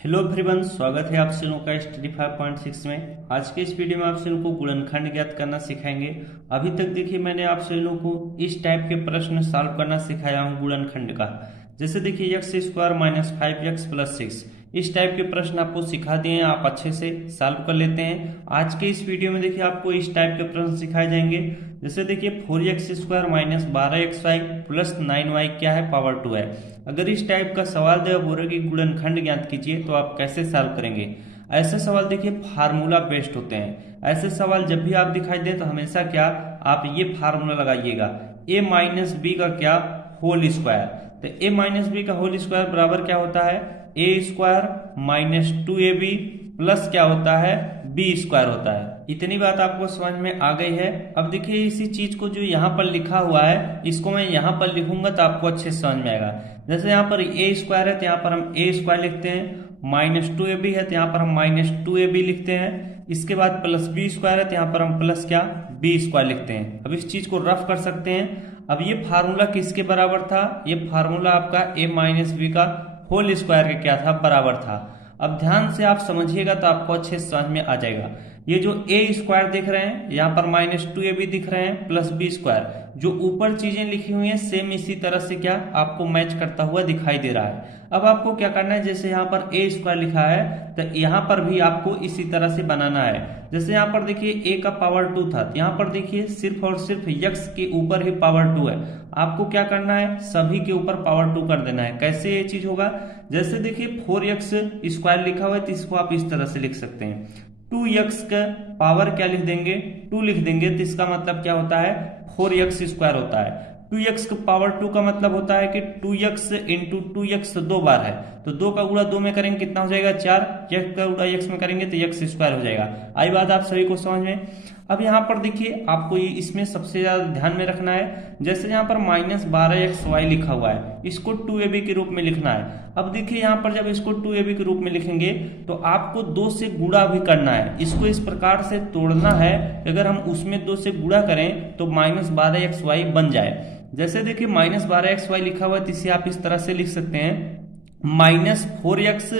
Hello everyone, स्वागत है आप लोगों का स्टडी 5.6 में। आज के इस वीडियो में आप लोगों को गुणनखंड ज्ञात करना सिखाएंगे। अभी तक देखिए मैंने आप लोगों को इस टाइप के प्रश्न सॉल्व करना सिखाया हूँ गुणनखंड का। जैसे देखिए x square minus 5x plus 6, इस टाइप के प्रश्न आपको सिखा दिए हैं, आप अच्छे से सॉल्व कर लेते हैं। आज के इस वीडियो में देखिए आपको इस टाइप के प्रश्न सिखाए जाएंगे। जैसे देखिए 4x square minus 12xy plus 9y क्या है, पावर 2 है। अगर इस टाइप का सवाल दे बोले कि गुणनखंड ज्ञात कीजिए तो आप कैसे सॉल्व करेंगे। ऐसे सवाल देखिए फार्मूला बेस्ड होते हैं। ऐसे सवाल जब भी आप दिखाई दे तो हमेशा क्या आप ये फार्मूला लगाइएगा, a माइनस बी का क्या होल स्क्वायर। तो a माइनस बी का होल स्क्वायर बराबर क्या होता है, a square minus 2ab plus क्या होता है, बी स्क्वायर होता है। इतनी बात आपको समझ में आ गई है। अब देखिए इसी चीज को जो यहाँ पर लिखा हुआ है इसको मैं यहाँ पर लिखूंगा तो आपको अच्छे से समझ में आएगा। जैसे यहाँ पर a स्क्वायर है तो यहाँ पर हम a स्क्वायर लिखते हैं, माइनस 2ab है तो यहाँ पर हम माइनस 2ab लिखते हैं। इसके बाद प्लस बी स्क्वायर है तो यहाँ पर हम प्लस क्या बी स्क्वायर लिखते हैं। अब इस चीज को रफ कर सकते हैं। अब ये फार्मूला किसके बराबर था, ये फार्मूला आपका a माइनस बी का होल स्क्वायर के क्या था, बराबर था। अब ध्यान से आप समझिएगा तो आपको अच्छे से समझ में आ जाएगा। ये जो a स्क्वायर दिख रहे हैं यहाँ पर माइनस 2ab दिख रहे हैं प्लस बी स्क्वायर, जो ऊपर चीजें लिखी हुई हैं सेम इसी तरह से क्या आपको मैच करता हुआ दिखाई दे रहा है। अब आपको क्या करना है, जैसे यहाँ पर a स्क्वायर लिखा है तो यहाँ पर भी आपको इसी तरह से बनाना है। जैसे यहाँ पर देखिए a का पावर 2 था तो यहाँ पर देखिए सिर्फ और सिर्फ x के ऊपर ही पावर 2 है। आपको क्या करना है, सभी के ऊपर पावर 2 कर देना है। कैसे ये चीज होगा, जैसे देखिए 4x स्क्वायर लिखा हुआ है तो इसको आप इस तरह से लिख सकते हैं, 2x का पावर क्या लिख देंगे, 2 लिख देंगे तो इसका मतलब क्या होता है, 4x स्क्वायर होता है। 2x का पावर 2 का मतलब होता है कि 2x इंटू 2x 2 बार है तो 2 का गुणा 2 में करेंगे कितना हो जाएगा, 4। x का गुणा x में करेंगे तो x स्क्वायर हो जाएगा। आई बात आप सभी को समझ में। अब यहाँ पर देखिए आपको ये इसमें सबसे ज्यादा ध्यान में रखना है, जैसे यहाँ पर माइनस 12xy लिखा हुआ है इसको 2ab के रूप में लिखना है। अब देखिए यहाँ पर जब इसको 2ab के रूप में लिखेंगे तो आपको 2 से गुणा भी करना है, इसको इस प्रकार से तोड़ना है अगर हम उसमें 2 से गुणा करें तो माइनस 12xy बन जाए। जैसे देखिए माइनस 12xy लिखा हुआ है तो इसे आप इस तरह से लिख सकते हैं, माइनस 4x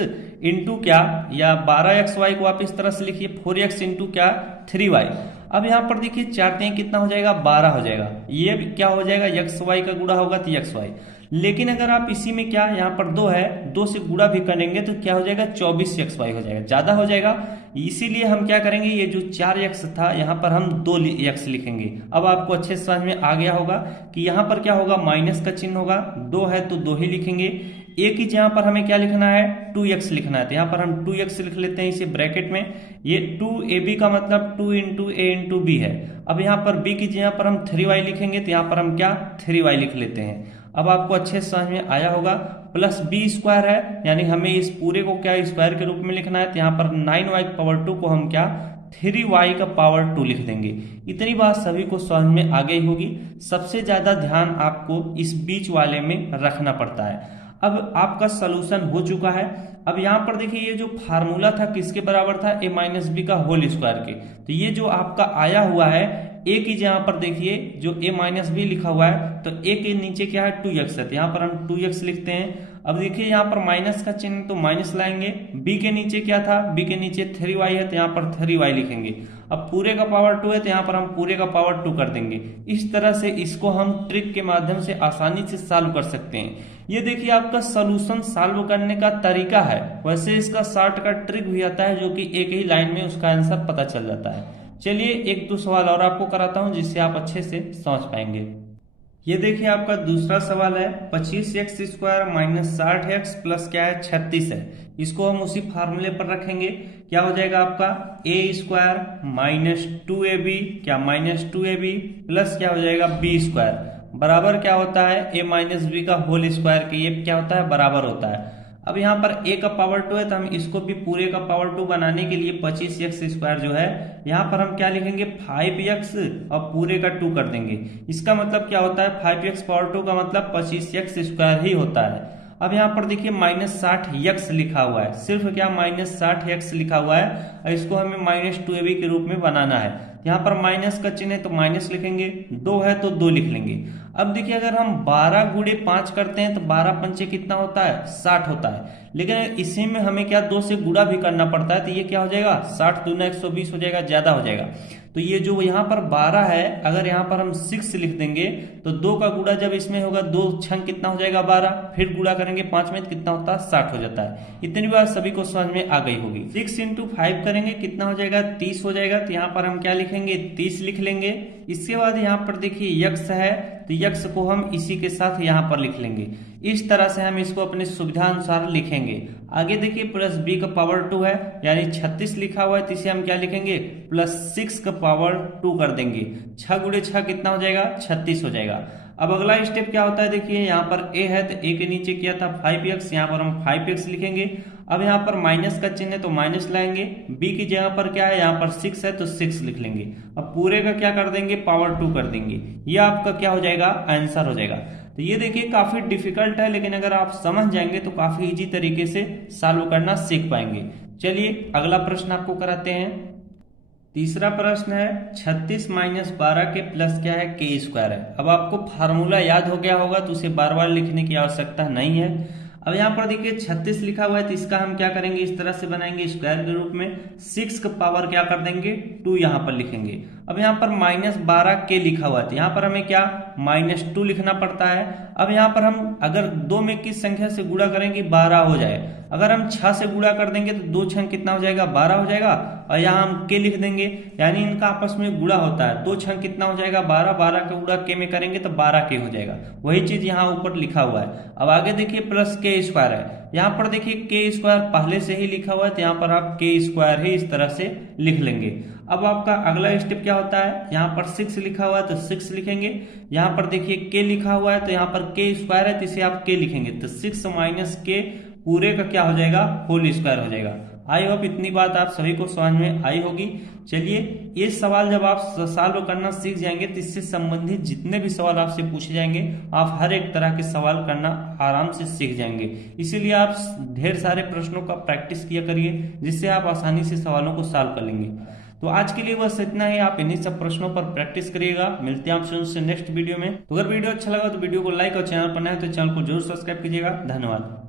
इंटू क्या या 12xy को आप इस तरह से लिखिए 4x इंटू क्या 3y। अब यहाँ पर देखिए चारते हैं कितना हो जाएगा, 12 हो जाएगा। ये क्या हो जाएगा, एक्स वाई का गुणा होगा तो एक्स वाई। लेकिन अगर आप इसी में क्या यहाँ पर 2 है, 2 से गुणा भी करेंगे तो क्या हो जाएगा, 24xy हो जाएगा, ज्यादा हो जाएगा। इसीलिए हम क्या करेंगे, ये जो 4x था यहाँ पर हम 2x लिखेंगे। अब आपको अच्छे से समझ में आ गया होगा कि यहाँ पर क्या होगा, माइनस का चिन्ह होगा, 2 है तो 2 ही लिखेंगे। एक ही जहां पर हमें क्या लिखना है, 2x लिखना है तो यहाँ पर हम 2x लिख लेते हैं इसे ब्रैकेट में। ये 2ab का मतलब 2 इंटू a इंटू बी है। अब यहाँ पर b की जगह पर हम 3y लिखेंगे तो यहाँ पर हम क्या 3y लिख लेते हैं। अब आपको अच्छे से समझ में आया होगा। प्लस बी स्क्वायर है यानी हमें इस पूरे को क्या स्क्वायर के रूप में लिखना है तो यहाँ पर 9y का पावर 2 को हम क्या 3y का पावर 2 लिख देंगे। इतनी बात सभी को समझ में आ गई होगी। सबसे ज्यादा ध्यान आपको इस बीच वाले में रखना पड़ता है। अब आपका सॉल्यूशन हो चुका है। अब यहाँ पर देखिए ये जो फार्मूला था किसके बराबर था, a माइनस बी का होल स्क्वायर के। तो ये जो आपका आया हुआ है a की जगह पर देखिए जो a माइनस बी लिखा हुआ है तो a के नीचे क्या है 2x है तो यहाँ पर हम 2x लिखते हैं। अब देखिए यहाँ पर माइनस का चिन्ह तो माइनस लाएंगे, b के नीचे क्या था, b के नीचे 3y है तो यहाँ पर 3y लिखेंगे। अब पूरे का पावर 2 है तो यहाँ पर हम पूरे का पावर 2 कर देंगे। इस तरह से इसको हम ट्रिक के माध्यम से आसानी से सॉल्व कर सकते हैं। ये देखिए आपका सॉल्यूशन सॉल्व करने का तरीका है। वैसे इसका शॉर्टकट ट्रिक भी आता है जो कि एक ही लाइन में उसका आंसर पता चल जाता है। चलिए एक दो सवाल और आपको कराता हूं जिससे आप अच्छे से समझ पाएंगे। ये देखिए आपका दूसरा सवाल है, 25x square minus 60x plus क्या है 36 है। इसको हम उसी फार्मूले पर रखेंगे, क्या हो जाएगा आपका a स्क्वायर माइनस 2ab क्या माइनस 2ab प्लस क्या हो जाएगा b स्क्वायर बराबर क्या होता है a माइनस बी का होल स्क्वायर के। ये क्या होता है, बराबर होता है। अब यहाँ पर a का पावर 2 है तो हम इसको भी पूरे का पावर 2 बनाने के लिए 25x स्क्वायर जो है यहाँ पर हम क्या लिखेंगे 5x और पूरे का 2 कर देंगे। इसका मतलब क्या होता है, 5x पावर 2 का मतलब 25x स्क्वायर ही होता है। अब यहाँ पर देखिए माइनस 60x लिखा हुआ है, सिर्फ क्या माइनस 60x लिखा हुआ है और इसको हमें माइनस 2ab के रूप में बनाना है। यहाँ पर माइनस का चिन्ह है तो माइनस लिखेंगे, 2 है तो 2 लिख लेंगे। अब देखिए अगर हम 12 गुणे 5 करते हैं तो 12 पंचे कितना होता है, 60 होता है। लेकिन इसी में हमें क्या 2 से गुणा भी करना पड़ता है, तो ये क्या हो जाएगा, 60 दूना 120 हो जाएगा, ज्यादा हो जाएगा। तो ये जो यहाँ पर 12 है, अगर यहाँ पर हम 6 लिख देंगे तो 2 का गुणा जब इसमें होगा, 2 छंग कितना हो जाएगा 12, फिर गुणा करेंगे 5 में तो कितना होता है 60 हो जाता है। इतनी बात सभी को समझ में आ गई होगी। 6 इंटू 5 करेंगे कितना हो जाएगा, 30 हो जाएगा। तो यहाँ पर हम क्या लिखेंगे, 30 लिख लेंगे। इसके बाद यहाँ पर देखिए यक्स है, तो यक्स को हम इसी के साथ यहाँ पर लिख लेंगे। इस तरह से हम इसको अपने सुविधा अनुसार लिखेंगे। आगे देखिए प्लस बी का पावर 2 है, यानी 36 लिखा हुआ है, तो इसे हम क्या लिखेंगे, प्लस 6 का पावर 2 कर देंगे। 6 गुणे 6 कितना हो जाएगा, 36 हो जाएगा। अब अगला स्टेप क्या होता है, देखिए यहाँ पर a है तो a के नीचे किया था 5x, यहाँ पर हम 5x लिखेंगे। अब यहाँ पर माइनस का चिन्ह है तो माइनस लाएंगे, b की जगह पर क्या है, यहाँ पर 6 है तो 6 लिख लेंगे। अब पूरे का क्या कर देंगे, पावर 2 कर देंगे। ये आपका क्या हो जाएगा, आंसर हो जाएगा। तो ये देखिए काफी डिफिकल्ट है, लेकिन अगर आप समझ जाएंगे तो काफी इजी तरीके से सॉल्व करना सीख पाएंगे। चलिए अगला प्रश्न आपको कराते हैं। तीसरा प्रश्न है 36 माइनस 12 के प्लस क्या है, के स्क्वायर है। अब आपको फार्मूला याद हो गया होगा तो उसे बार बार लिखने की आवश्यकता नहीं है। अब यहाँ पर देखिए 36 लिखा हुआ है, तो इसका हम क्या करेंगे, इस तरह से बनाएंगे स्क्वायर के रूप में। 6 का पावर क्या कर देंगे, 2 यहाँ पर लिखेंगे। अब यहाँ पर माइनस 12 के लिखा हुआ है, तो यहाँ पर हमें क्या माइनस 2 लिखना पड़ता है। अब यहाँ पर हम अगर 2 में किस संख्या से गुणा करेंगे, 12 हो जाए। अगर हम 6 से गुणा कर देंगे तो 2 छंग कितना हो जाएगा, 12 हो जाएगा। और यहाँ हम के लिख देंगे, यानी इनका आपस में गुणा होता है। 2 छंग कितना हो जाएगा, 12, 12 का गुणा के में करेंगे तो 12 के हो जाएगा। वही चीज यहाँ ऊपर लिखा हुआ है। अब आगे देखिए प्लस के स्क्वायर है, यहाँ पर देखिए के स्क्वायर पहले से ही लिखा हुआ है, तो यहाँ पर आप के स्क्वायर ही इस तरह से लिख लेंगे। अब आपका अगला स्टेप क्या होता है, यहाँ पर 6 लिखा हुआ है तो 6 लिखेंगे। यहाँ पर देखिए के लिखा हुआ है, तो यहाँ पर के स्क्वायर है तो इसे आप के लिखेंगे। तो 6 माइनस के पूरे का क्या हो जाएगा, होल स्क्वायर हो जाएगा। आई होप इतनी बात आप सभी को समझ में आई होगी। चलिए ये सवाल जब आप सॉल्व करना सीख जाएंगे तो इससे संबंधित जितने भी सवाल आपसे पूछे जाएंगे, आप हर एक तरह के सवाल करना आराम से सीख जाएंगे। इसीलिए आप ढेर सारे प्रश्नों का प्रैक्टिस किया करिए, जिससे आप आसानी से सवालों को सॉल्व कर लेंगे। तो आज के लिए बस इतना ही। आप इन्हीं सब प्रश्नों पर प्रैक्टिस करिएगा। मिलते हैं आपसे उनसे नेक्स्ट वीडियो में। तो अगर वीडियो अच्छा लगा तो वीडियो को लाइक और चैनल पर नए हैं तो चैनल को जरूर सब्सक्राइब कीजिएगा। धन्यवाद।